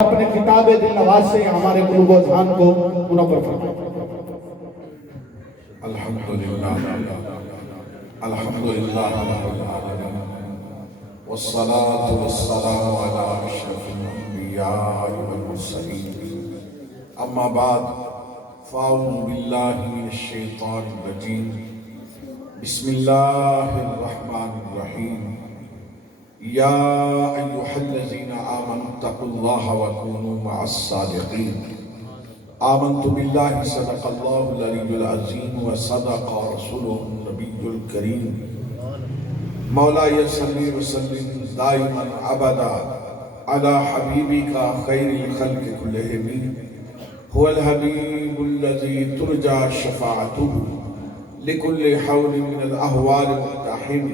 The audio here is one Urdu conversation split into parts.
اپنے کتاب دل نواز سے ہمارے قلوب و ذہان کو منور فرمائے۔ الحمدللہ الحمدللہ رب العالمین والصلاة والسلام علی اشرف الانبیاء والمرسلین اما بعد فاعوذ باللہ من الشیطان الرجیم بسم اللہ الرحمن الرحیم یا ایہا الذین آمنوا اتقوا اللہ وکونوا مع الصادقین آمنت باللہ صدق اللہ العلی العظیم وصدق رسولہ النبی الکریم مولاي صلی وسلم دائما ابدا علی حبیبک خیر الخلق کلہم هو الحبیب الذی ترجى شفاعته لكل حول من الاحوال مقتحم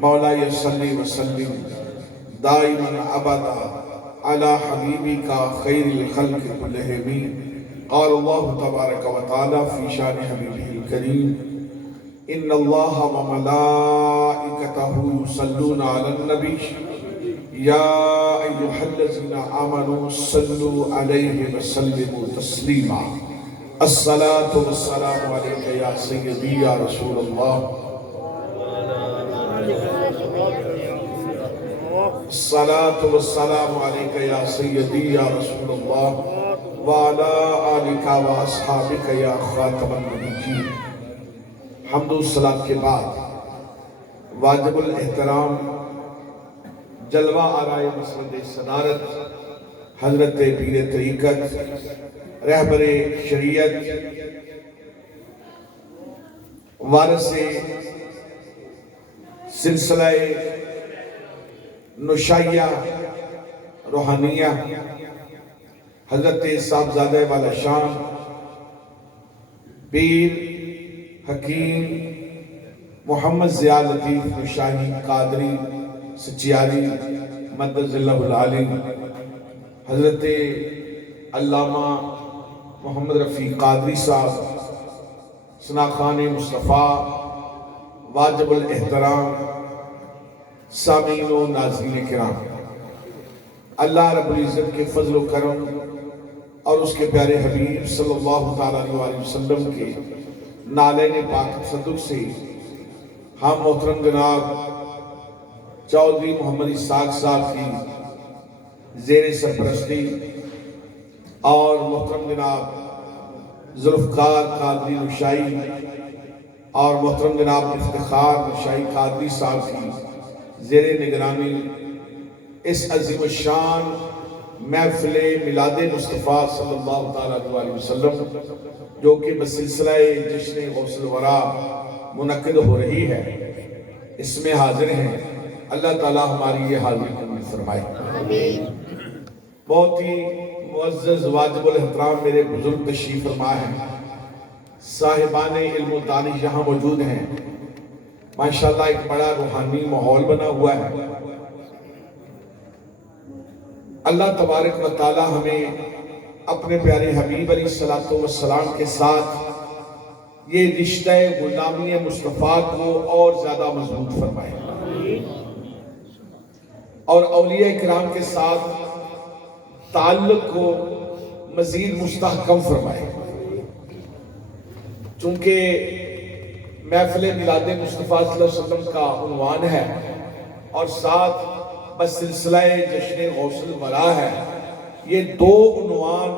مولاي صلی وسلم دائما ابدا علی حبیبک خیر الخلق کلہم قال اللہ تبارک و تعالی فی شان حبیبہ الکریم ان اللہ و ملائکتہ یصلون علی النبی یا ایہا الذین آمنوا صلوا علیہ وسلموا تسلیما الصلاة والسلام علیکہ یا سیدی یا رسول اللہ الصلاة والسلام علیکہ یا سیدی یا رسول اللہ وعلا آلکہ و اصحابکہ یا خاتم النبیین۔ حمد و صلاة کے بعد واجب الاحترام جلوہ آرائے مسند صدارت حضرت پیر طریقت رہبر شریعت وارث سلسلہ نشائیہ روحانیہ حضرت صاحبزادہ والا شان پیر حکیم محمد ضیاء لطیف نشاہی قادری سچیاری مدد اللہ العالی حضرت علامہ محمد رفیع قادری صاحب ثناخان مصطفیٰ واجب الاحترام سامعین و ناظرین کرام، اللہ رب العزت کے فضل و کرم اور اس کے پیارے حبیب صلی اللہ تعالیٰ علیہ وسلم کے نالین پاک صدق سے ہم محترم جناب چودھری محمد اسحاق صاحب کی زیر سرپرستی اور محترم جناب ذوالفقار قادری نشائی اور محترم جناب افتخار نشائی قادری صاحب کی زیر نگرانی اس عظیم الشان محفل میلاد مصطفیٰ صلی اللہ تعالیٰ علیہ وسلم جو کہ بسلسلہ جشن غوث الورا منعقد ہو رہی ہے، اس میں حاضر ہیں۔ اللہ تعالیٰ ہماری یہ حاضری قبول فرمائے۔ بہت ہی معزز واجب الاحترام میرے بزرگ تشریف فرما ہیں، صاحبان علم و دانش یہاں موجود ہیں۔ ماشاءاللہ ایک بڑا روحانی ماحول بنا ہوا ہے۔ اللہ تبارک و تعالی ہمیں اپنے پیارے حبیب علیہ السلام کے ساتھ یہ رشتہ غلامی مصطفیٰ کو اور زیادہ مضبوط فرمائے اور اولیاء کرام کے ساتھ تعلق کو مزید مستحکم فرمائے۔ چونکہ محفل میلاد مصطفیٰ صلی اللہ علیہ وسلم کا عنوان ہے اور ساتھ بس سلسلہ جشن غوث الورا ہے، یہ دو عنوان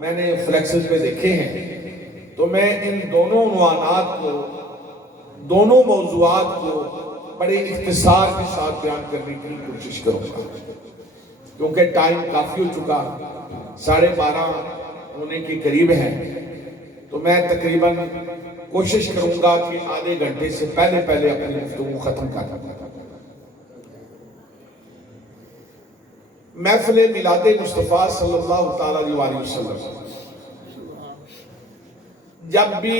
میں نے فلیکسز پہ دیکھے ہیں، تو میں ان دونوں عنوانات کو، دونوں موضوعات کو بڑے اختصار کے ساتھ بیان کرنے کی کوشش کروں گا، کیونکہ ٹائم کافی ہو چکا، 12:30 ہونے کے قریب ہے، تو میں تقریباً کوشش کروں گا کہ آدھے گھنٹے سے پہلے اپنی گفتگو ختم کر دوں۔ محفل میلاد مصطفیٰ صلی اللہ تعالیٰ علیہ وسلم، جب بھی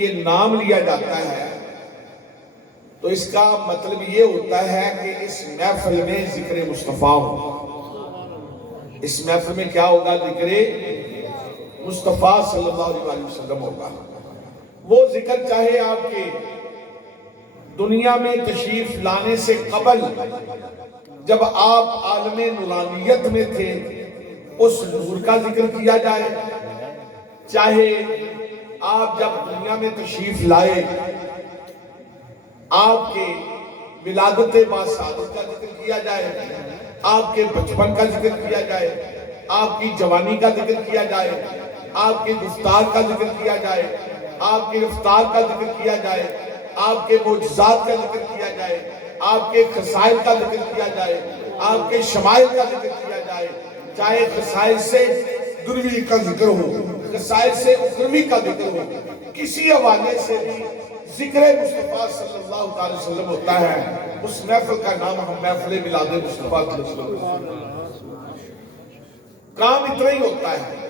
یہ نام لیا جاتا ہے تو اس کا مطلب یہ ہوتا ہے کہ اس محفل میں ذکر مصطفیٰ ہوگا، اس محفل میں کیا ہوگا؟ ذکر مصطفیٰ صلی اللہ علیہ وسلم ہوگا۔ وہ ذکر چاہے آپ کے دنیا میں تشریف لانے سے قبل جب آپ عالم نورانیت میں تھے اس نور کا ذکر کیا جائے، چاہے آپ جب دنیا میں تشریف لائے آپ کے ولادت باسعادت کا ذکر کیا جائے، آپ کے بچپن کا ذکر کیا جائے، آپ کی جوانی کا ذکر کیا جائے، آپ کے گفتار کا ذکر کیا جائے، آپ کی رفتار کا ذکر کیا جائے، آپ کے معجزات کا ذکر کیا جائے، آپ کے خصائل کا ذکر کیا جائے، آپ کے شمائل کا ذکر کیا جائے، چاہے خصائل سے دنوی کا ذکر ہو، خصائل سے اخروی کا ذکر ہو، کسی حوالے سے بھی ذکر مصطفیٰ صلی اللہ علیہ وسلم ہوتا ہے، اس محفل کا نام ہم محفل میلاد مصطفیٰ صلی اللہ علیہ وسلم۔ کام اتنا ہی ہوتا ہے،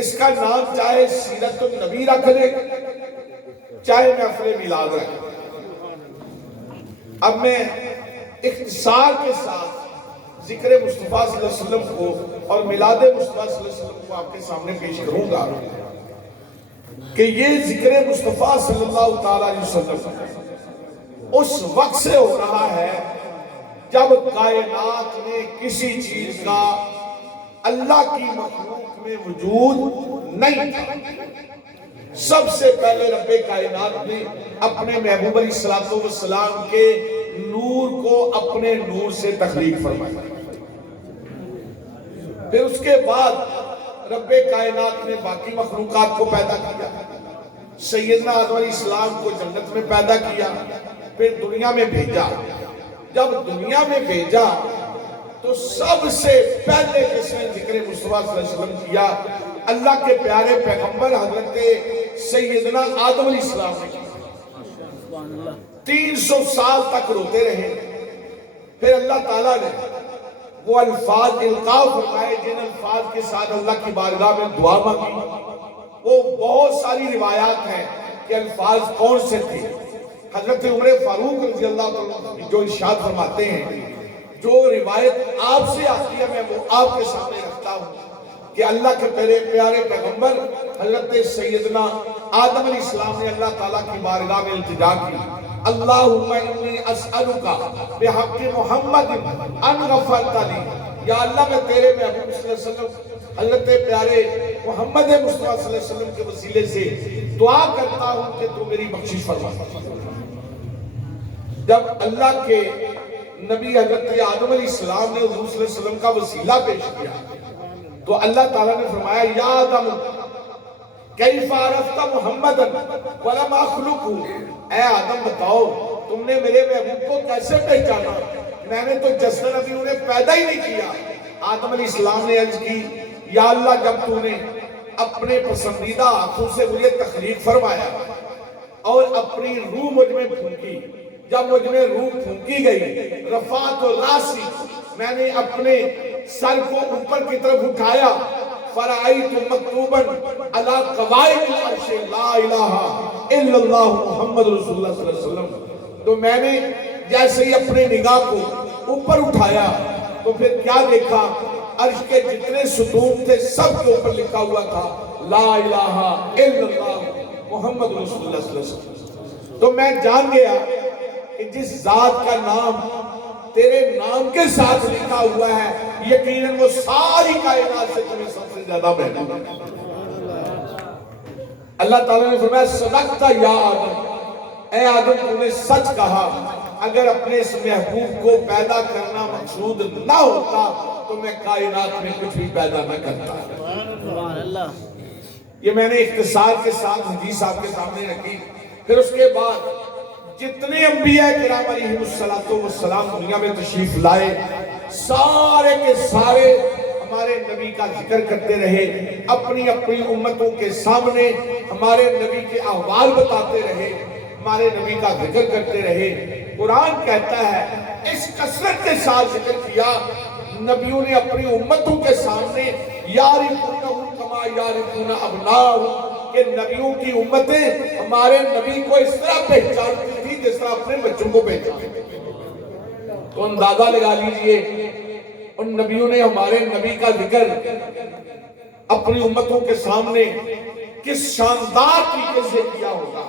اس کا نام چاہے سیرت النبی رکھ لے چاہے محفل میلاد رکھ لے۔ اب میں اختصار کے ساتھ ذکر مصطفیٰ صلی اللہ علیہ وسلم کو اور میلاد مصطفیٰ صلی اللہ علیہ وسلم کو آپ کے سامنے پیش کروں گا کہ یہ ذکر مصطفیٰ صلی اللہ علیہ وسلم اس وقت سے ہو رہا ہے جب کائنات میں کسی چیز کا اللہ کی مخلوق میں وجود نہیں تھا۔ سب سے پہلے رب کائنات نے اپنے محبوب علیہ السلام کے نور کو اپنے نور سے تخلیق فرمایا، پھر اس کے بعد رب کائنات نے باقی مخلوقات کو پیدا کیا، سیدنا آدم علیہ السلام کو جنت میں پیدا کیا، پھر دنیا میں بھیجا۔ جب دنیا میں بھیجا تو سب سے پہلے جس نے ذکر مصطفیٰ صلی اللہ علیہ وسلم کیا اللہ کے پیارے پیغمبر حضرت سیدنا آدم علیہ السلام نے کیا۔ 300 سال تک روتے رہے، پھر اللہ تعالیٰ نے وہ الفاظ القاء فرمائے جن الفاظ کے ساتھ اللہ کی بارگاہ میں دعا مانگی۔ وہ بہت ساری روایات ہیں کہ الفاظ کون سے تھے۔ حضرت عمر فاروق رضی اللہ عنہ جو ارشاد فرماتے ہیں، جو روایت آپ سے آتی ہے میں وہ آپ کے سامنے رکھتا ہوں کہ اللہ کے پیارے پیغمبر حضرت سیدنا آدم علیہ السلام نے اللہ تعالیٰ کی بارگاہ میں التجا کی، اللہم انی اسألکا بحق محمد ان غفرت لی، یا اللہ میں تیرے محبوب صلی اللہ علیہ وسلم حضرت پیارے محمد مصطفیٰ صلی اللہ علیہ وسلم کے وسیلے سے دعا کرتا ہوں کہ تو میری بخشش فرما۔ جب اللہ کے نبی حضرت آدم علیہ السلام نے حضور صلی اللہ علیہ وسلم کا وسیلہ پیش کیا تو اللہ تعالیٰ نے فرمایا یا آدم کیف عرفت محمدن ولم اخلقہ، اے آدم بتاؤ تم نے میرے محبوب کو کیسے پہچانا، میں نے تو جسد نبی انہیں پیدا ہی نہیں کیا۔ آدم علیہ السلام نے عرض کی یا اللہ جب تو نے اپنے پسندیدہ ہاتھوں سے مجھے تخلیق فرمایا اور اپنی روح مجھ میں پھونکی، جب مجھ میں روح پھونکی گئی رفعت راسی، میں نے اپنے سر کو اوپر کی طرف اٹھایا، فرائیت مکتوباً علی قوائم العرش لا الہ الا اللہ محمد رسول اللہ صلی اللہ علیہ وسلم، تو میں نے جیسے ہی اپنے نگاہ کو اوپر اٹھایا تو پھر کیا دیکھا، عرش کے جتنے ستون تھے سب کے اوپر لکھا ہوا تھا لا الہ الا اللہ محمد رسول اللہ صلی اللہ علیہ وسلم۔ تو میں جان گیا کہ جس ذات کا نام تیرے نام کے ساتھ لکھا ہوا ہے یقیناً وہ ساری کائنات سے تمہیں سب سے زیادہ محبوب ہے۔ اللہ تعالیٰ نے فرمایا صدقت یا آدم، اے آدم تو نے سچ کہا، اگر اپنے اس محبوب کو پیدا کرنا مقصود نہ ہوتا تو میں کائنات میں کچھ بھی پیدا نہ کرتا۔ یہ میں نے اختصار کے ساتھ حدیث آپ کے سامنے رکھی۔ پھر اس کے بعد جتنے انبیاء کرام علیہ السلام دنیا میں تشریف لائے سارے کے سارے ہمارے نبی کا ذکر کرتے رہے، اپنی اپنی امتوں کے سامنے ہمارے نبی کے احوال بتاتے رہے، ہمارے نبی کا ذکر کرتے رہے۔ قرآن کہتا ہے اس کثرت کے ساتھ ذکر کیا، نبیوں نے اپنی امتوں کے سامنے یارفونہ کما یارفون ابناءہم، کہ نبیوں کی امتیں ہمارے نبی کو اس طرح پہچانتی تھی جس طرح اپنے بچوں کو پہچانتی تھی۔ تو اندازہ لگا لیجئے ان نبیوں نے ہمارے نبی کا ذکر اپنی امتوں کے سامنے کس شاندار طریقے سے کیا ہوگا۔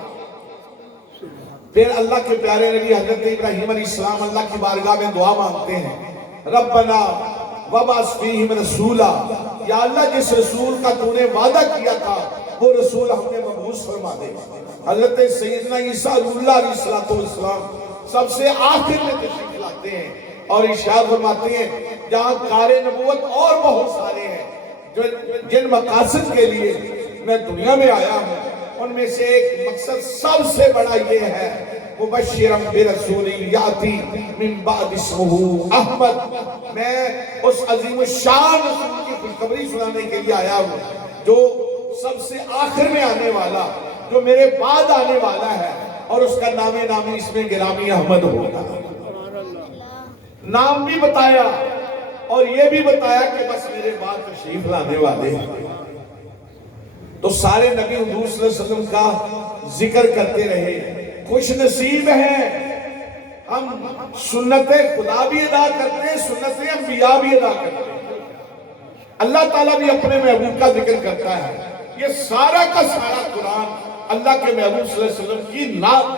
پھر اللہ کے پیارے نبی حضرت ابراہیم علیہ السلام اللہ کی بارگاہ میں دعا مانگتے ہیں، ربنا وَبَعَثْ فِيهِمْ رَسُولًا، یا اللہ جس رسول کا تو نے وعدہ کیا تھا وہ رسول ہم نے مبعوث فرما دے۔ حضرت سیدنا عیسیٰ اللہ علیہ السلام سب سے آخر میں تشریف لاتے ہیں اور ارشاد فرماتے ہیں جہاں کار نبوت اور بہت سارے ہیں جن مقاصد کے لیے میں دنیا میں آیا ہوں، ان میں سے ایک مقصد سب سے بڑا یہ ہے مبشرا برسول یاتی من بعد اسمہ احمد، میں اس عظیم الشان رسول کی خوشخبری سنانے کے لیے آیا ہوں جو سب سے آخر میں آنے والا، جو میرے بعد آنے والا ہے، اور اس کا نام نامی اس میں گرامی احمد ہوگا۔ نام بھی بتایا اور یہ بھی بتایا کہ بس میرے بعد تشریف لانے والے ہیں۔ تو سارے نبی حضور صلی اللہ علیہ وسلم کا ذکر کرتے رہے، خوش نصیب ہیں ہم، سنت خدا بھی ادا کرتے ہیں، سنت انبیاء بھی ادا کرتے ہیں۔ اللہ تعالیٰ بھی اپنے محبوب کا ذکر کرتا ہے۔ یہ سارا کا سارا قرآن اللہ کے محبوب صلی اللہ علیہ وسلم کی نعت۔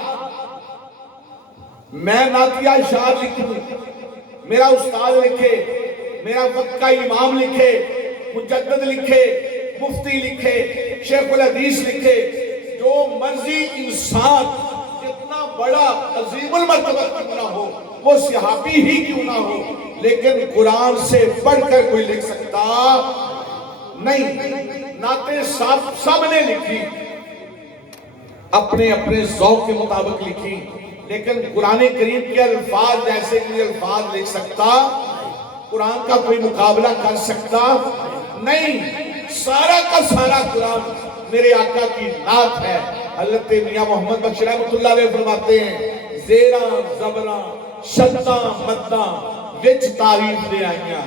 میں نعتیہ اشعار لکھوں، میرا استاد لکھے، میرا وقت کا امام لکھے، مجدد لکھے، مفتی لکھے، شیخ الحدیث لکھے، جو مرضی انسان جتنا بڑا عظیم المرتبہ کیوں نہ ہو، وہ صحابی ہی کیوں نہ ہو، لیکن قرآن سے پڑھ کر کوئی لکھ سکتا نہیں۔ نعتیں سب نے لکھی، اپنے اپنے ذوق کے مطابق لکھی، لیکن قرآن کریم کے الفاظ جیسے کوئی الفاظ لکھ سکتا، قرآن کا کوئی مقابلہ کر سکتا نہیں۔ سارا کا سارا قرآن میرے آقا کی نعت ہے۔ حضرت میاں محمد بخش رحمۃ اللہ علیہ فرماتے ہیں زیراں زبراں شداں مداں وچ تعریف دے آئیاں،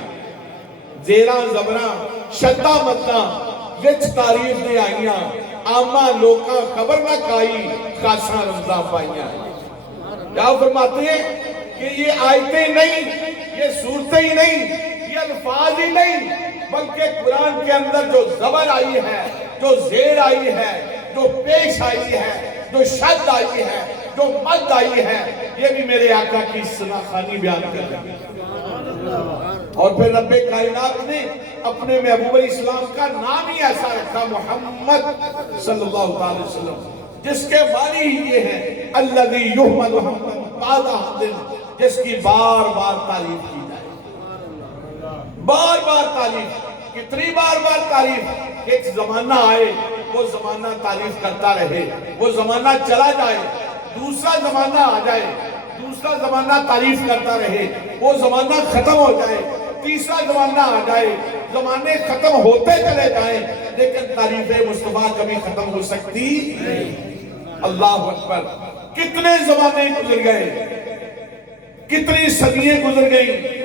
زیراں زبراں شداں مداں وچ تعریف دے آئیاں، عامہ لوکاں خبر نہ کائی خاصاں رمضاں پائیاں۔ کیا فرماتے ہیں کہ یہ آیتیں نہیں، یہ صورتیں ہی نہیں، یہ الفاظ ہی نہیں، بلکہ قرآن کے اندر جو زبر آئی ہے، جو زیر آئی ہے، جو پیش آئی ہے، جو شد آئی ہے، جو مد آئی ہے، یہ بھی میرے آقا کی ثناخوانی بیان کر رہی ہے۔ اور پھر رب کائنات نے اپنے محبوب اسلام کا نام ہی ایسا رکھا، محمد صلی اللہ علیہ وسلم، جس کے معنی ہی یہ ہے الذی یحمد حمدا بعد حمد، جس کی بار بار تعریف کی جائے، بار بار تعریف۔ کتنی بار بار تعریف؟ ایک زمانہ آئے، وہ زمانہ تعریف کرتا رہے، وہ زمانہ چلا جائے، دوسرا زمانہ آ جائے، دوسرا زمانہ تعریف کرتا رہے، وہ زمانہ ختم ہو جائے، تیسرا زمانہ آ جائے، زمانے ختم ہوتے چلے جائیں، لیکن تعریف مصطفیٰ کبھی ختم ہو سکتی نہیں۔ اللہ اکبر! کتنے زمانے گزر گئے، کتنی صدییں گزر گئیں،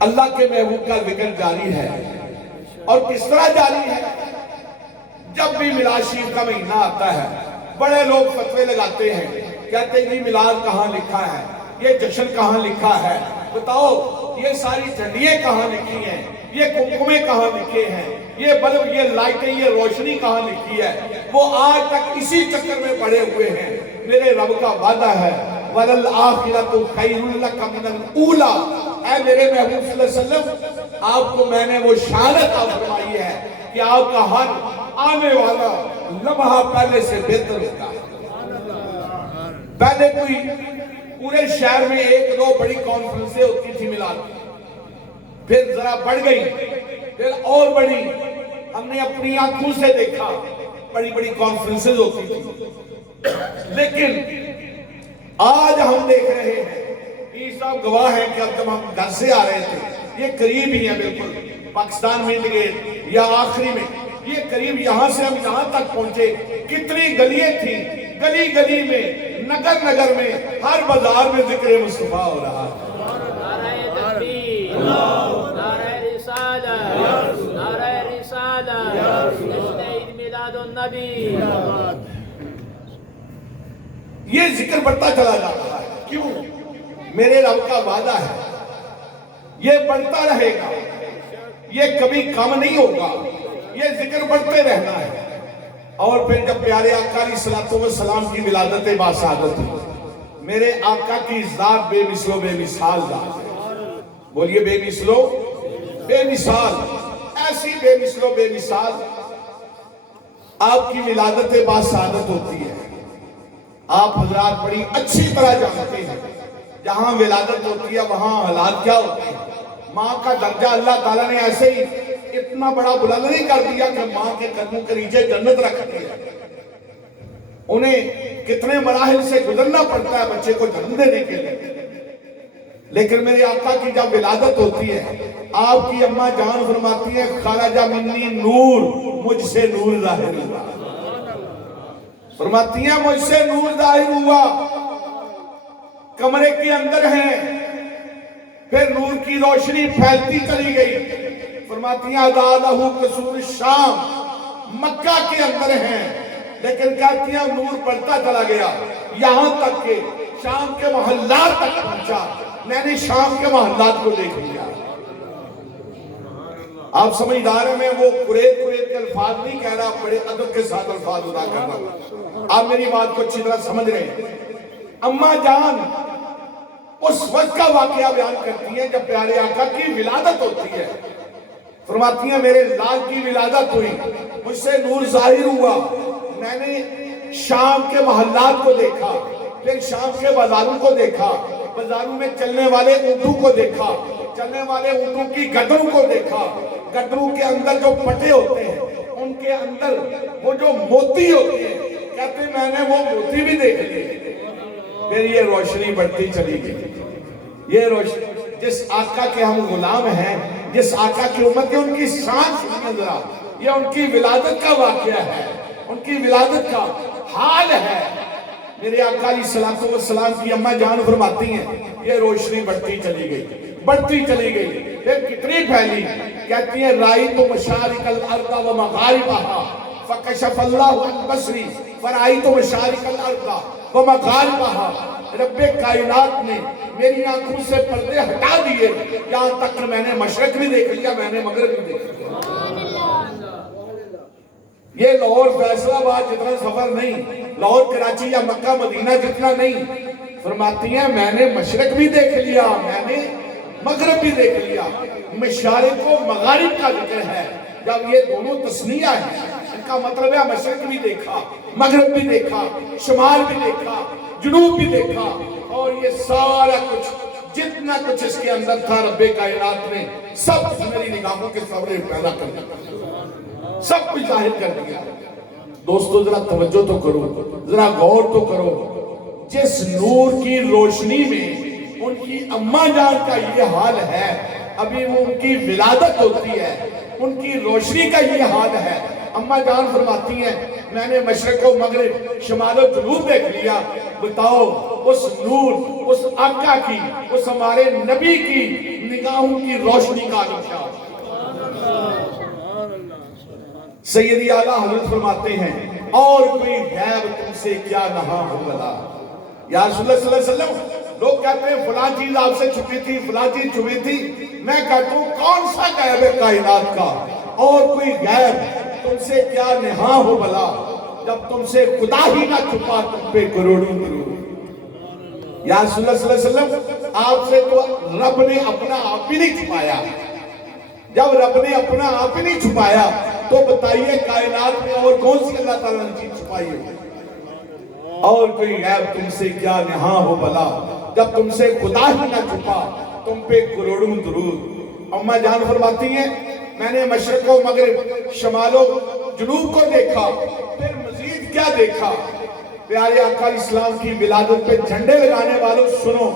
اللہ کے محبوب کا ذکر جاری ہے۔ اور کس طرح جاری ہے؟ جب بھی میلاد شریف کا مہینہ آتا ہے، بڑے لوگ فتوے لگاتے ہیں، کہتے ہیں یہ میلاد کہاں لکھا ہے، یہ جشن کہاں لکھا ہے، بتاؤ یہ ساری جھنڈیاں کہاں لکھی ہیں، یہ کمکمے کہاں لکھے ہیں، یہ بلب، یہ لائٹیں، یہ روشنی کہاں لکھی ہے۔ وہ آج تک اسی چکر میں پڑے ہوئے ہیں۔ میرے رب کا وعدہ ہے وَلَلْآخِرَةُ خَيْرٌ لَكَ مِنَ الْأُولَىٰ، اے میرے محبوب صلی اللہ علیہ وسلم، آپ کو میں نے وہ شان عطا فرمائی ہے کہ آپ کا ہر آنے والا لمحہ پہلے سے بہتر ہوتا ہے۔ پہلے کوئی پورے شہر میں ایک دو بڑی کانفرنسیں ہوتی تھی میلاد کی، پھر ذرا بڑھ گئی، پھر اور بڑی، ہم نے اپنی آنکھوں سے دیکھا بڑی بڑی کانفرنسیں ہوتی تھی، لیکن آج ہم دیکھ رہے ہیں، یہ صاحب گواہ ہیں کہ اب جب ہم گھر سے آ رہے تھے، یہ قریب ہی ہے بالکل، پاکستان میں لگے یا آخری میں، یہ قریب، یہاں سے ہم یہاں تک پہنچے، کتنی گلیاں تھیں، گلی گلی میں، نگر نگر میں، ہر بازار میں ذکر مصطفیٰ ہو رہا ہے۔ نعرہ تکبیر، نعرہ رسالت، نعرہ رسالت، جشن عید میلاد النبی۔ یہ ذکر بڑھتا چلا جاتا ہے، کیوں؟ میرے رب کا وعدہ ہے، یہ بڑھتا رہے گا، یہ کبھی کم نہیں ہوگا، یہ ذکر بڑھتے رہنا ہے۔ اور پھر جب پیارے آقا علیہ السلام کی ولادت باسعادت ہوئی، میرے آقا کی ذات بے مثل و بے مثال ذات ہے۔ بولیے بے مثلو بے مثال، ایسی بے مثلو بے مثال آپ کی ولادت باسعادت ہوتی ہے۔ آپ حضرات بڑی اچھی طرح جانتے ہیں جہاں ولادت ہوتی ہے وہاں حالات کیا ہوتے ہیں۔ ماں کا درجہ اللہ تعالیٰ نے ایسے ہی اتنا بڑا بلند نہیں کر دیا کہ ماں کے قدموں کے نیچے جنت رکھ دیا۔ انہیں کتنے مراحل سے گزرنا پڑتا ہے بچے کو جنم دینے کے لیے، لیکن میرے آقا کی جب ولادت ہوتی ہے آپ کی اماں جان فرماتی ہیں خرج منی نور، مجھ سے نور ظاہر ہوا۔ فرماتی ہیں مجھ سے نور ظاہر ہوا، کمرے کے اندر ہیں، پھر نور کی روشنی پھیلتی چلی گئی۔ فرماتی ہیں ادالہ قصور الشام، مکہ کے اندر ہیں، لیکن کہتی ہیں نور بڑھتا چلا گیا یہاں تک کہ شام کے محلات تک پہنچا۔ میں نے شام کے محلات کو دیکھ لیا۔ آپ سمجھدار ہیں، میں وہ قریب کے الفاظ نہیں کہہ رہا، بڑے ادب کے ساتھ الفاظ ادا کر رہا ہوں۔ آپ میری بات کو اچھی طرح سمجھ رہے ہیں۔ اماں جان اس وقت کا واقعہ بیان کرتی ہیں جب پیارے آقا کی ولادت ہوتی ہے۔ فرماتی ہیں میرے لال کی ولادت ہوئی، مجھ سے نور ظاہر ہوا، میں نے شام کے محلات کو دیکھا، پھر شام کے بازاروں کو دیکھا، بازاروں میں چلنے والے اونٹوں کو دیکھا، چلنے والے اونٹوں کی گدروں کو دیکھا، گدروں کے اندر جو پٹے ہوتے ہیں ان کے اندر وہ جو موتی ہوتے ہیں، کہتے ہیں میں نے وہ موتی بھی دیکھ لیے۔ پھر یہ روشنی بڑھتی چلی گئی۔ یہ روشنی جس آقا کے ہم غلام ہیں، جس آقا کی امت ہے، ان کی شان سنیے ذرا، یہ ان کی ولادت کا واقعہ ہے، ان کی ولادت کا حال ہے۔ میرے آقا علیہ السلام کی اماں جان فرماتی ہیں یہ روشنی بڑھتی چلی گئی، بڑھتی چلی گئی، پھر کتنی پھیلی، کہتی ہیں رائیت مشارق الارض و مغاربہا فکشف اللہ عن بصری فرائیت مشارق الارض و مغاربہا۔ رب کائنات نے میری آنکھوں سے پردے ہٹا دیے، یہاں تک کہ میں نے مشرق بھی دیکھ لیا، میں نے مغرب بھی دیکھ لیا۔ یہ لاہور فیصل آباد جتنا سفر نہیں، لاہور کراچی یا مکہ مدینہ جتنا نہیں۔ فرماتی ہیں میں نے مشرق بھی دیکھ لیا، میں نے مغرب بھی دیکھ لیا۔ مشارق و مغارب کا ذکر ہے، جب یہ دونوں تسنیہ ہیں ان کا مطلب ہے مشرق بھی دیکھا، مغرب بھی دیکھا، شمال بھی دیکھا، جنوب بھی دیکھا، اور یہ سارا کچھ جتنا کچھ اس کے اندر تھا رب کائنات نے سب میری نگاہوں کے سامنے پیدا کر دیا، سب کچھ ظاہر کر دیا۔ دوستو ذرا توجہ تو کرو، ذرا غور تو کرو، جس نور کی روشنی میں ان کی اماں جان کا یہ حال ہے، ابھی وہ ان کی ولادت ہوتی ہے، ان کی روشنی کا یہ حال ہے۔ اماں جان فرماتی ہیں میں نے مشرق و مغرب، شمال و جنوب دیکھ لیا، بتاؤ اس نور، اس آقا کی، اس ہمارے نبی کی نگاہوں کی روشنی کا عالم کیا ہے۔ سیدی اعلیٰ حضرت فرماتے ہیں اور کوئی غیب تم سے کیا نہا ہو بلا۔ یا رسول اللہ صلی اللہ علیہ وسلم، لوگ کہتے ہیں فلاں چیز آپ سے چھپی تھی، فلاں چیز چھپی تھی، میں کہتا ہوں کون سا غیب ہے کائنات کا؟ اور کوئی غیب تم سے کیا نہا ہو بلا، جب تم سے خدا ہی نہ چھپا تم پہ کروڑوں درود۔ یا رسول اللہ صلی اللہ علیہ وسلم، آپ سے تو رب نے اپنا آپ ہی نہیں چھپایا، جب رب نے اپنا آپ ہی نہیں چھپایا تو بتائیے کائنات میں اور کون سی اللہ تعالیٰ نے چیز چھپائی ہے؟ اور کوئی غیب تم سے کیا نہا ہو بلا، جب تم سے خدا ہی نہ چھپا تم پہ کروڑوں درود۔ اماں جان فرماتی ہیں میں نے مشرق و مغرب، شمال و جنوب کو دیکھا، پھر مزید کیا دیکھا؟ پیارے آقا اسلام کی ولادت پہ جھنڈے لگانے والوں سنو،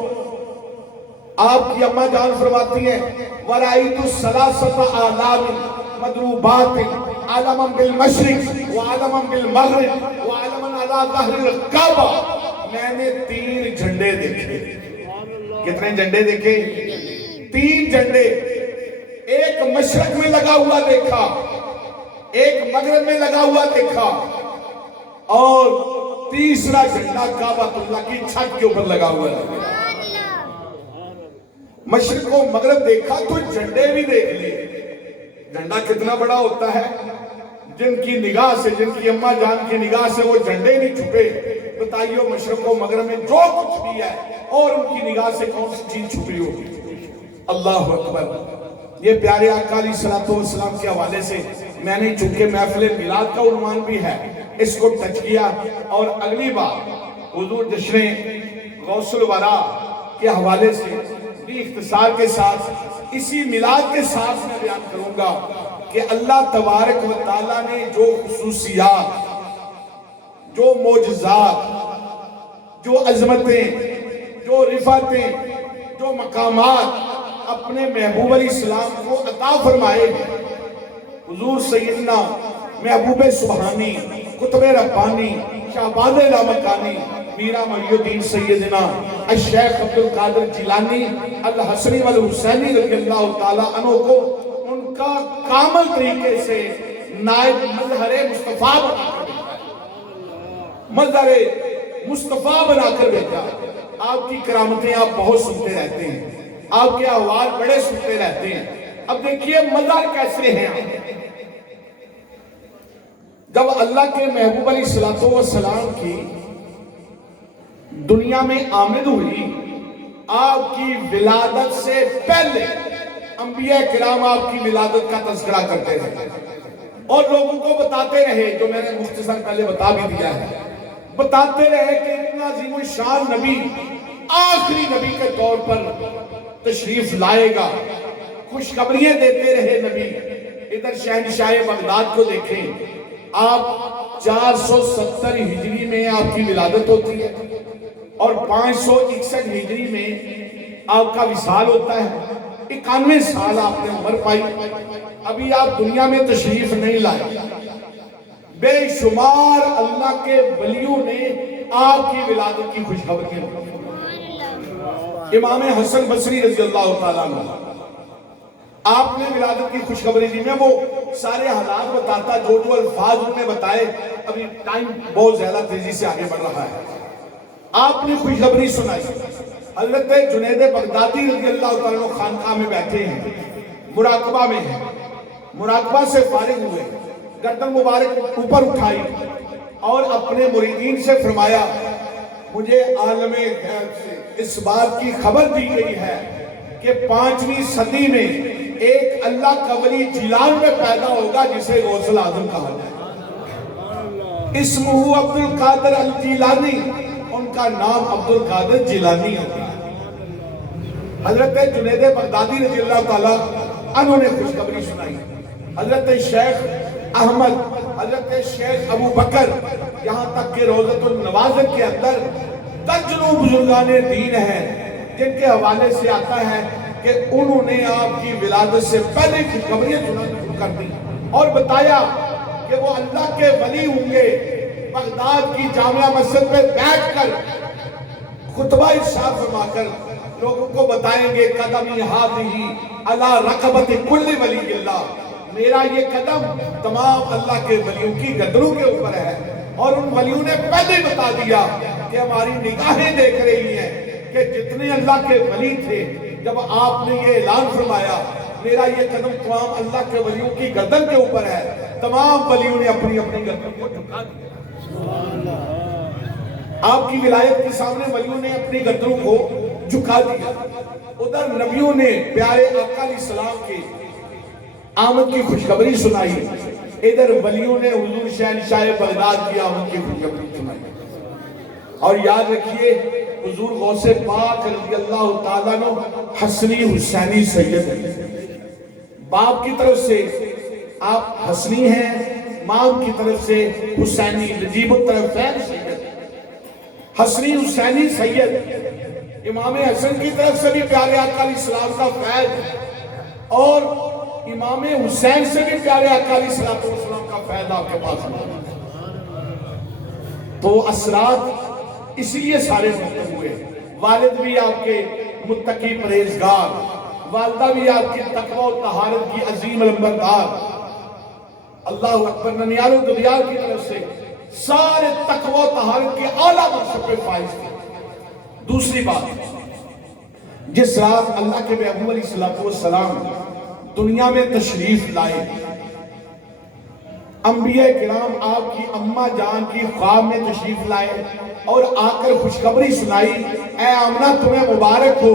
آپ کی اماں جان فرماتی ہیں وَرَأَيْتُ الثَّلَاثَةَ آلَامٍ مَضْرُوبَاتٍ عَلَمًا بِالْمَشْرِقِ وَعَلَمًا بِالْمَغْرِبِ وَعَلَمًا عَلَى ظَهْرِ الْكَعْبَةِ۔ میں نے 3 جھنڈے دیکھے۔ کتنے جھنڈے دیکھے؟ 3 جھنڈے، ایک مشرق میں لگا ہوا دیکھا، ایک مغرب میں لگا ہوا دیکھا، اور تیسرا جھنڈا کعبۃ اللہ کی چھت کے اوپر لگا ہوا ہے۔ مشرق و مغرب دیکھا تو جھنڈے بھی دیکھ لیے۔ جھنڈا کتنا بڑا ہوتا ہے، جن کی نگاہ سے، جن کی اماں جان کی نگاہ سے وہ جھنڈے نہیں چھپے، بتائیے مشرق و مغرب میں جو کچھ بھی ہے اور ان کی نگاہ سے کون سی چیز چھپی ہوگی؟ اللہ اکبر. یہ پیارے آقا علیہ الصلوۃ والسلام کے حوالے سے میں نے چونکہ محفل میلاد کا عنوان بھی ہے اس کو ٹچ کیا، اور اگلی بار حضور جشن غوث الورا کے حوالے سے بھی اختصار کے ساتھ اسی میلاد کے ساتھ میں بیان کروں گا کہ اللہ تبارک و تعالیٰ نے جو خصوصیات، جو معجزات، جو عظمتیں، جو رفعتیں، جو مقامات اپنے محبوب علیہ السلام کو عطا فرمائے ہیں، حضور سیدنا محبوب سبحانی، قطب ربانی، شہباز لامکانی، میرا محی الدین سیدنا الشیخ عبدالقادر جیلانی الحسنی والحسینی رضی اللہ تعالیٰ عنہ کو ان کا کامل طریقے سے نائب مظہر مصطفیٰ بنا کر بھیجا، مظہر مصطفیٰ بنا کر بھیجا. آپ کی کرامتیں آپ بہت سنتے رہتے ہیں، آپ کے احوال بڑے سنتے رہتے ہیں. اب دیکھیے مظہر کیسے ہیں. جب اللہ کے محبوب علیہ الصلوۃ والسلام کی دنیا میں آمد ہوئی، آپ کی ولادت سے پہلے انبیاء کرام آپ کی ولادت کا تذکرہ کرتے رہے اور لوگوں کو بتاتے رہے، جو میں نے مختصر پہلے بتا بھی دیا ہے، بتاتے رہے کہ اتنا عظیم الشان نبی آخری نبی کے طور پر تشریف لائے گا. خوشخبریاں دیتے رہے نبی. ادھر شہنشاہ بغداد کو دیکھیں، آپ 470 ہجری میں آپ کی ولادت ہوتی ہے اور 561 ہجری میں آپ کا وصال ہوتا ہے. 91 سال آپ نے عمر پائی. ابھی آپ دنیا میں تشریف نہیں لائے. بے شمار اللہ کے ولیوں نے آپ کی ولادت کی خوشخبری دی. امام حسن بصری رضی اللہ تعالیٰ عنہ آپ نے ولادت کی خوشخبری دی. میں وہ سارے حالات بتاتا جو الفاظ انہوں نے بتائے. ابھی ٹائم بہت زیادہ تیزی سے آگے بڑھ رہا ہے. آپ نے خوشخبری سنائی. حضرت جنید بغدادی رضی اللہ تعالیٰ عنہ خانقاہ میں بیٹھے ہیں، مراقبہ میں ہیں. مراقبہ سے فارغ ہوئے، گردن مبارک اوپر اٹھائی اور اپنے مریدین سے فرمایا، مجھے عالم غیب سے اس بات کی خبر دی گئی ہے کہ 5ویں صدی میں ایک اللہ کا ولی جیلان میں پیدا ہوگا جسے غوث الاعظم کہا جائے. اسمہ عبدالقادر الجیلانی، ان کا نام عبدالقادر جیلانی ہوگا. حضرت جنید بغدادی رضی اللہ تعالیٰ عنہ نے خوشخبری سنائی. حضرت شیخ احمد، حضرت شیخ ابو بکر، یہاں تک کہ روضۃ النوازل کے اندر درجنوں بزرگان دین ہیں جن کے حوالے سے آتا ہے کہ انہوں نے آپ کی ولادت سے پہلے خوشخبریاں سنانا شروع کر دی اور بتایا کہ وہ اللہ کے ولی ہوں گے. بغداد کی جامعہ مسجد میں بیٹھ کر خطبہ ارشاد فرما کر لوگوں کو بتائیں گے، قدمی ہذہ علی رقبۃ کل ولی اللہ، میرا یہ قدم تمام اللہ کے ولیوں کی گردنوں کے اوپر ہے. اور ان ولیوں نے پہلے بتا دیا کہ ہماری نگاہیں دیکھ رہی ہیں کہ جتنے اللہ کے ولی تھے، جب آپ نے یہ اعلان فرمایا میرا یہ قدم تمام اللہ کے ولیوں کی گردن کے اوپر ہے، تمام ولیوں نے اپنی اپنی گردن کو جھکا دیا. آپ کی ولایت کے سامنے ولیوں نے اپنی گردنوں کو جھکا دیا. ادھر نبیوں نے پیارے آقا علیہ السلام کے آمد کی خوشخبری سنائی، ادھر ولیوں نے حضور شہنشاہ بغداد کی آمد کی خوشخبری سنائی. اور یاد رکھیے حضور غوث پاک رضی اللہ تعالیٰ عنہ حسنی حسینی سید ہیں. باپ کی طرف سے آپ حسنی ہیں، ماں کی طرف سے حسینی، نجیب الطرفین سید، حسنی حسینی سید. امام حسن کی طرف سے بھی پیارے آقا علیہ السلام کا فیض اور امام حسین سے بھی پیارے آقا علیہ السلام کا فیض آپ کے پاس ہے. تو اثرات اس لیے سارے مرتب ہوئے. والد بھی آپ کے متقی پرہیزگار، والدہ بھی آپ کی تقوی و طہارت کی عظیم علمبردار. اللہ اکبر. ننیال و دلیال کی طرف سے سارے تقوی و طہارت کے اعلیٰ منصب پہ فائز تھے. دوسری بات، جس رات اللہ کے محبوب علیہ السلام دنیا میں تشریف لائے، انبیاء کرام آپ کی اماں جان کی خواب میں تشریف لائے اور آ کر خوشخبری سنائی، اے آمنہ تمہیں مبارک ہو،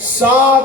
7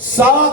7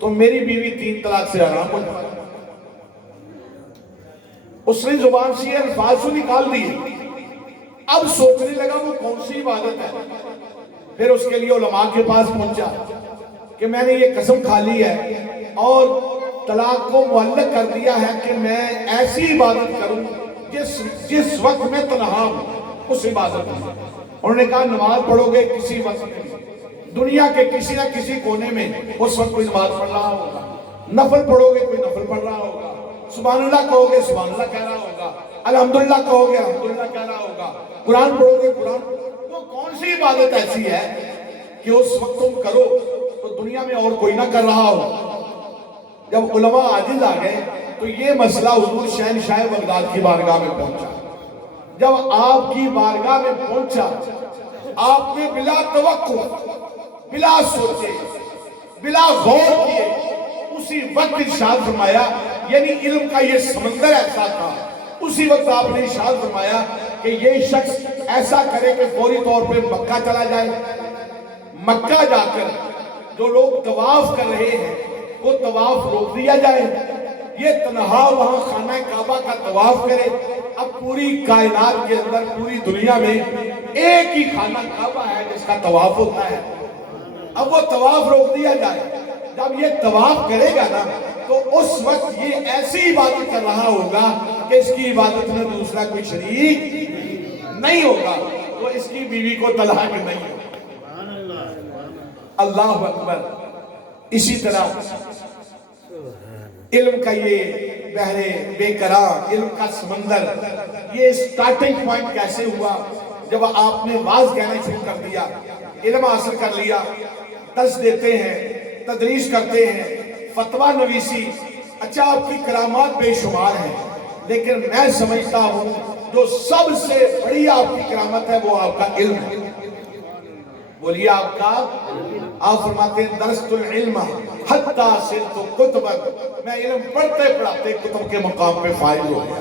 تو میری بیوی 3 طلاق سے آرام ہو جائے. اس نے زبان سے یہ الفاظ تو نکال دیے. اب سوچنے لگا وہ کون سی عبادت ہے. پھر اس کے لیے علماء کے پاس پہنچا کہ میں نے یہ قسم کھا لی ہے اور طلاق کو معلق کر دیا ہے کہ میں ایسی عبادت کروں جس وقت میں تنہا ہوں اس عبادت میں. انہوں نے کہا نماز پڑھو گے کسی وقت میں دنیا کے کسی نہ کسی کونے میں اس وقت کوئی نماز پڑھ رہا ہوگا. نفل پڑھو گے کوئی نفل پڑھ رہا ہوگا. سبحان اللہ کہو گے سبحان اللہ کہہ رہا ہوگا. الحمدللہ کہو گے الحمدللہ کہہ رہا ہوگا. قرآن پڑھو گے قرآن. تو کون سی عبادت ایسی ہے کہ اس وقت تم کرو تو دنیا میں اور کوئی نہ کر رہا ہو. جب علماء عاجز آ گئے تو یہ مسئلہ حضور شہنشاہ بغداد کی بارگاہ میں پہنچا. جب آپ کی بارگاہ میں پہنچا آپ نے بلا توقع بلا سوچے بلا غور کیے اسی وقت ارشاد فرمایا. یعنی علم کا یہ سمندر ایسا تھا. اسی وقت آپ نے ارشاد فرمایا کہ یہ شخص ایسا کرے کہ فوری طور پہ مکہ چلا جائے. مکہ جا کر جو لوگ طواف کر رہے ہیں وہ طواف روک دیا جائے. یہ تنہا وہاں خانہ کعبہ کا طواف کرے. اب پوری کائنات کے اندر پوری دنیا میں ایک ہی خانہ کعبہ ہے جس کا طواف ہوتا ہے. اب وہ طواف روک دیا جائے. جب یہ طواف کرے گا نا تو اس وقت یہ ایسی عبادت کر رہا ہوگا کہ اس کی عبادت میں دوسرا کوئی شریک نہیں ہوگا. تو اس کی بیوی کو طلاق نہیں ہوگا. اللہ اکبر. اسی طرح علم کا یہ بحر بے قرار علم کا سمندر یہ سٹارٹنگ پوائنٹ کیسے ہوا؟ جب آپ نے واز کہنا شروع کر دیا علم حاصل کر لیا درس دیتے ہیں تدریس کرتے ہیں فتویٰ نویسی. اچھا آپ کی کرامات بے شمار ہیں لیکن میں سمجھتا ہوں جو سب سے بڑی آپ کی کرامت ہے وہ آپ کا علم ہے. بولیے آپ کا. آپ فرماتے ہیں درست العلم حتی صرت کتبا. میں علم پڑھتے پڑھاتے کتب کے مقام پہ فائل ہو گیا.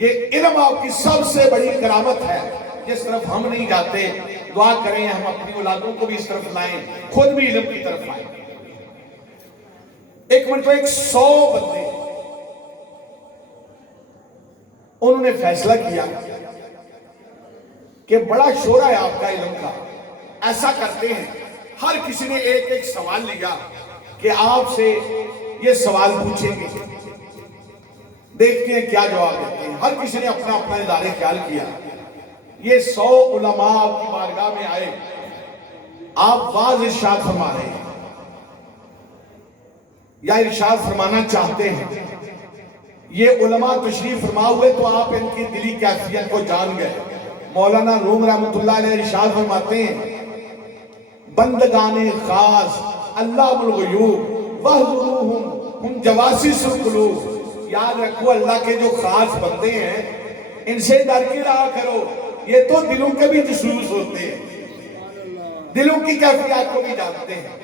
یہ علم آپ کی سب سے بڑی کرامت ہے جس طرف ہم نہیں جاتے. دعا کریں ہم اپنی اولادوں کو بھی اس طرف لائیں خود بھی علم کی طرف آئیں. ایک منٹ میں 100 بندے انہوں نے فیصلہ کیا کہ بڑا شورا ہے آپ کا علم کا. ایسا کرتے ہیں ہر کسی نے ایک ایک سوال لیا کہ آپ سے یہ سوال پوچھیں گے دیکھتے ہیں کیا جواب دیتے ہیں. ہر کسی نے اپنا اپنا ادارے خیال کیا. یہ 100 علماء آپ کی بارگاہ میں آئے. آپ واضح ارشاد فرما رہے ہیں یا ارشاد فرمانا چاہتے ہیں. یہ علماء تشریف فرما ہوئے تو آپ ان کی دلی کیفیت کو جان گئے. مولانا روم رحمۃ اللہ علیہ ارشاد فرماتے ہیں بندگان خاص اللہ الغیوب وحضروہم ہم جواسیس القلوب. یاد رکھو اللہ کے جو خاص بندے ہیں ان سے ڈر کے رہا کرو. یہ تو دلوں کے بھی جسوس ہوتے ہیں دلوں کی کیفیات کو بھی جانتے ہیں.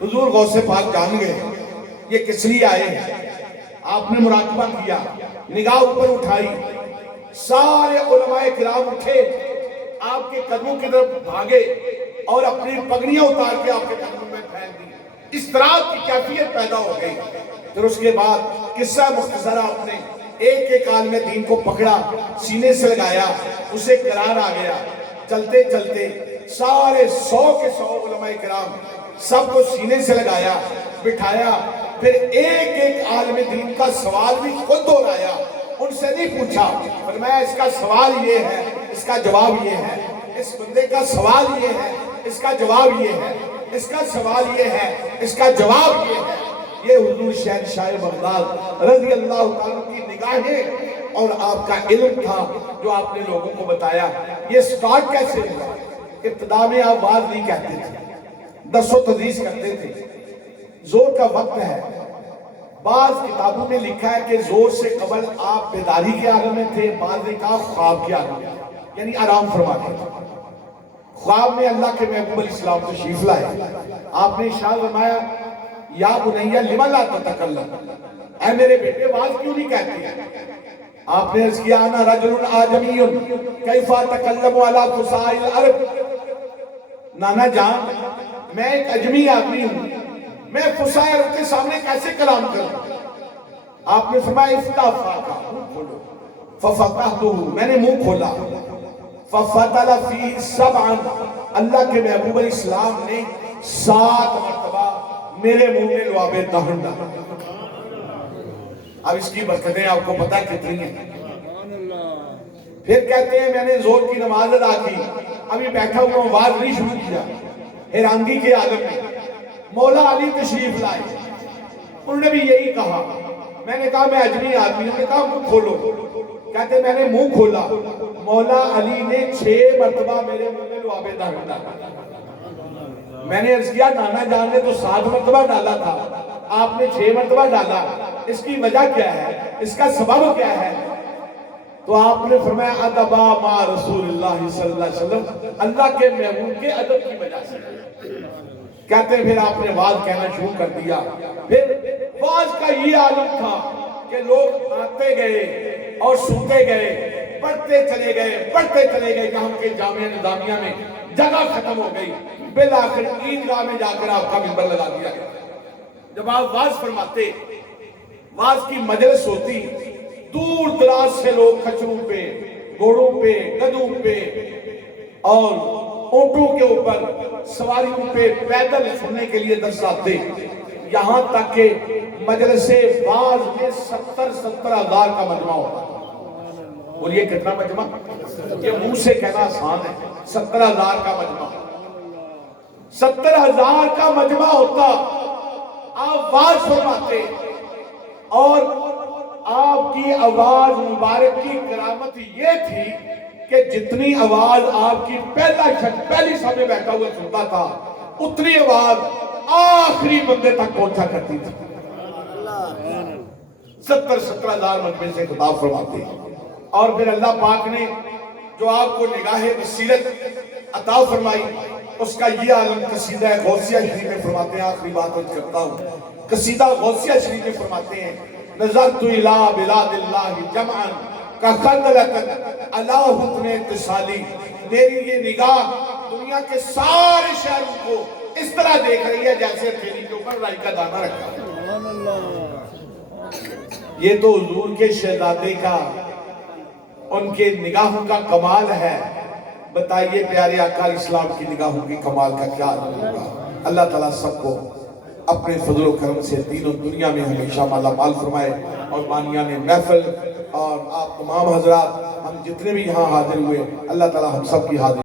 حضور غوث پاک جان گئے یہ کس لیے آئے ہیں. آپ نے مراقبہ کیا نگاہ اوپر اٹھائی سارے علماء کرام اٹھے آپ کے قدموں کی طرف بھاگے اور اپنی پگڑیاں اتار کے آپ کے قدموں میں پھینک دی. اس طرح کی کیفیت پیدا ہو گئی. پھر اس کے بعد قصہ مختصرہ آپ نے ایک ایک عالم دین کو پکڑا سینے سے لگایا اسے قرار آ گیا. چلتے چلتے سارے 100 کے 100 علماء کرام سب کو سینے سے لگایا بٹھایا. پھر ایک ایک عالم دین کا سوال بھی خود دہرایا. ان سے نہیں پوچھا فرمایا اس کا سوال یہ ہے اس کا جواب یہ ہے. اس بندے کا سوال یہ ہے اس کا جواب یہ ہے. اس کا سوال یہ ہے اس کا جواب یہ ہے. یہ حضور شہنشاہ بغداد رضی اللہ تعالیٰ کی نگاہیں اور آپ کا علم تھا جو آپ نے لوگوں کو بتایا. یہ سٹارٹ کیسے ہوا؟ ابتدا میں آپ بات نہیں کہتے تھے درس و تدریس کرتے تھے. زور کا وقت ہے. بعض کتابوں میں لکھا ہے کہ زور سے قبل آپ بیداری کے عالم میں تھے. بعض نے کہا خواب کے عالم میں یعنی آرام فرماتے تھے. خواب میں اللہ کے محبوب علیہ السلام تشریف لائے. آپ نے ارشاد فرمایا یا بنیا لما لا تتکلم اے میرے بیٹے باز کیوں نہیں کہتے. آپ نے عرض کیا انا رجل آدمی کیف اتکلم علی فصاحی العرب. نانا جان میں ایک اجمی آدمی ہوں میں فسائر کے سامنے کیسے کلام کروں؟ آپ نے فرمایا افتح فاقہ، منہ کھولو، ففتحتہ، میں نے منہ کھولا، ففتل فی سبعا، اللہ کے محبوب علیہ السلام نے 7 مرتبہ میرے منہ میں لعاب دہن ڈالا۔ اب اس کی برکتیں آپ کو پتہ کتنی ہیں۔ پھر کہتے ہیں میں نے زور کی نماز ادا کی، ابھی بیٹھا ہوا آواز نہیں شروع کیا، حیرانگی کے عالم میں مولا علی تشریف لائے، انہوں نے بھی یہی کہا، میں نے کہا میں اجمی آدمی، انہوں نے کہا منہ کھولو، کہتے میں نے منہ کھولا، مولا علی نے 6 مرتبہ میرے منہ میں لعاب دہن ڈالا۔ میں نے عرض کیا نانا جان نے تو 7 مرتبہ ڈالا تھا، آپ نے 6 مرتبہ ڈالا، اس کی وجہ کیا ہے، اس کا سبب کیا ہے؟ تو آپ نے فرمایا ادبا ما رسول اللہ صلی اللہ علیہ وسلم، اللہ کے محبوب کے ادب کی وجہ سے۔ کہتے ہیں پھر آپ نے واز کہنا شروع کر دیا۔ پھر واز کا یہ عالم تھا کہ لوگ آتے گئے اور سنتے گئے، پڑھتے چلے گئے، یہاں کے جامعہ نظامیہ میں جگہ ختم ہو گئی، بالآخر عیدگاہ میں جا کر آپ کا منبر لگا دیا گیا۔ جب آپ واز فرماتے، واز کی مجلس ہوتی، دور دراز سے لوگ کھچروں پہ، گھوڑوں پہ، گدھوں پہ اور اونٹوں کے اوپر سواریوں پہ پیدل سننے کے لیے درس آتے، یہاں تک کہ مجلس واز میں 70 ہزار کا مجمع ہوتا۔ اور یہ کتنا مجمع؟ یہ منہ سے کہنا آسان ہے، 70 ہزار کا مجمع، 70 ہزار کا مجمع ہوتا، آپ واز فرماتے اور آپ کی آواز مبارک کی کرامت یہ تھی کہ جتنی آواز آپ کی پہلی صف میں بیٹھا ہوا سنتا تھا، اتنی آواز آخری بندے تک پہنچا کرتی تھی۔ 70 ہزار مجمع سے خطاب فرماتے، اور پھر اللہ پاک نے جو آپ کو نگاہ بصیرت عطا فرمائی، اس کا یہ عالم قصیدہ غوثیہ شریف میں فرماتے ہیں۔ آخری بات عرض کرتا ہوں، قصیدہ غوثیہ شریف میں فرماتے ہیں نظرت الی بلاد اللہ جمعا کخندلۃ علی حکم اتصالی، میری یہ نگاہ دنیا کے سارے شہروں کو اس طرح دیکھ رہی ہے جیسے تیری کے اوپر رائی کا دانہ رکھا۔ یہ تو حضور کے شہزادے کا، ان کے نگاہوں کا کمال ہے، بتائیے پیارے آقا اسلام کی نگاہوں کی کمال کا کیا ہوگا۔ اللہ تعالیٰ سب کو اپنے فضل و کرم سے دین و دنیا میں ہمیشہ مالا مال فرمائے، اور بانیان محفل اور آپ تمام حضرات، ہم جتنے بھی یہاں حاضر ہوئے، اللہ تعالیٰ ہم سب کی حاضر